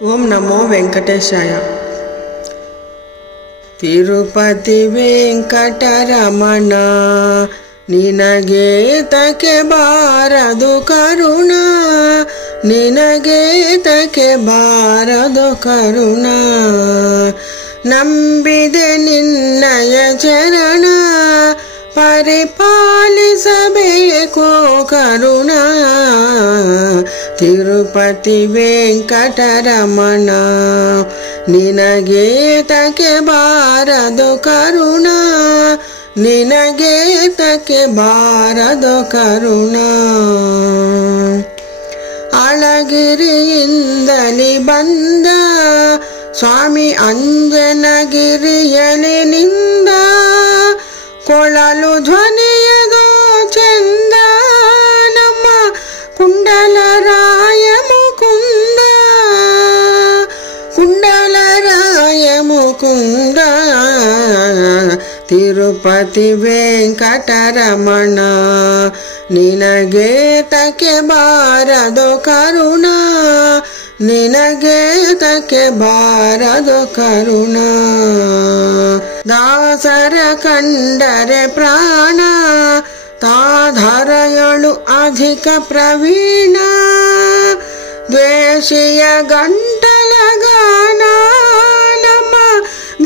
ಓಂ ನಮೋ ವೆಂಕಟೇಶಾಯ. ತಿರುಪತಿ ವೆಂಕಟರಮಣ ನಿನಗೆ ತಕೆ ಬಾರದು ಕರುಣ, ನಿನಗೆ ತಕೆ ಬಾರದು ಕರುಣ. ನಂಬಿದೆ ನಿನ್ನಯ ಚರಣ, ಪರಿಪಾಲಿಸಬೇಕು ಕರುಣ. ತಿರುಪತಿ ವೆಂಕಟರಮಣ ನಿನಗೆ ತಕೆ ಬಾರದು ಕರುಣ, ನಿನಗೆ ತಕೆ ಬಾರದು ಕರುಣ. ಅಳಗಿರಿಯಿಂದಲಿ ಬಂದ ಸ್ವಾಮಿ ಅಂಜನಗಿರಿಯಲಿ ನಿಂದ, ಕೊಳಲು ಧ್ವನಿಯದು ಚಂದ ನಮ್ಮ ಕುಂಡಲರಾಯ ಮುಕುಂದ, ಕುಂಡಲರಾಯ ಮುಕುಂದ. ತಿರುಪತಿ ವೆಂಕಟರಮಣ ನಿನಗೆ ತಕೆ ಬಾರದು ಕರುಣ, ನಿನಗೆ ತಕೆ ಬಾರದು ಕರುಣ. ದಾಸರ ಕಂಡರೆ ಪ್ರಾಣ, ತಾಧರೆಯಳು ಅಧಿಕ ಪ್ರವೀಣ. ದ್ವೇಷಿಯ ಗಂಟಲ ಗಾನ ನಮ್ಮ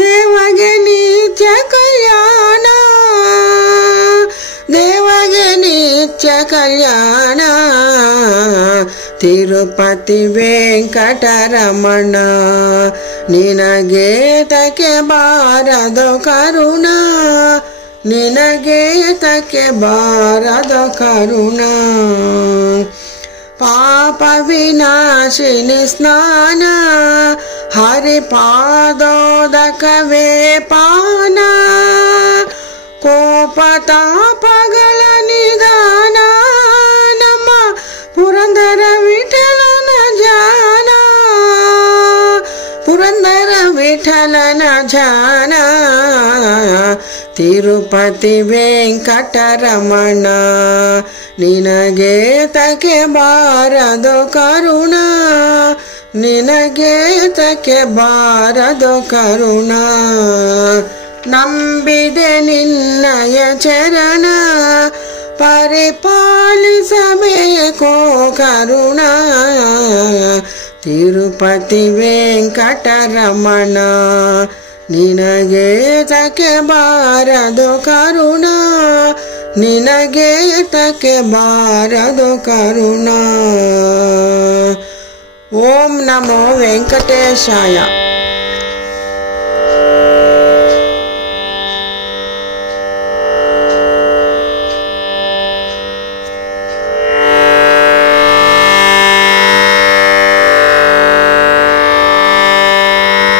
ದೇವಗೆ ನಿತ್ಯ ಕಲ್ಯಾಣ, ದೇವಗೆ ನಿತ್ಯ ಕಲ್ಯಾಣ. ತಿರುಪತಿ ವೆಂಕಟರಮಣ ನಿನಗೆ ತಕೆ ಬಾರದು ಕರುಣ, ನಿನಗೆ ತಕೆ ಬಾರದು ಕರುಣ. ಪಾಪ ವಿನಾಶಿನಿ ಸ್ನಾನ, ಹರಿಪಾದೋದಕವೇ ಪಾನ. ಕೋಪ ತಾಪಗಳ ನಿಧಾನ ನಮ್ಮ ಪುರಂದರ ವಿಠಲನ ಜಾನ, ಪುರಂದರ ವಿಠಲನ ಜಾನ. ತಿರುಪತಿ ವೆಂಕಟರಮಣ ನಿನಗೆ ತಕೆ ಬಾರದು ಕರುಣ, ನಿನಗೆ ತಕೆ ಬಾರದು ಕರುಣ. ನಂಬಿದೆ ನಿನ್ನಯ ಚರಣ, ಪರಿಪಾಲಿಸಬೇಕು ಕರುಣ. ತಿರುಪತಿ ವೆಂಕಟರಮಣ ನಿನಗೆ ತಕೆ ಬಾರದು ಕರುಣ, ನಿನಗೆ ತಕೆ ಬಾರದು ಕರುಣ. ಓಂ ನಮೋ ವೆಂಕಟೇಶಾಯ.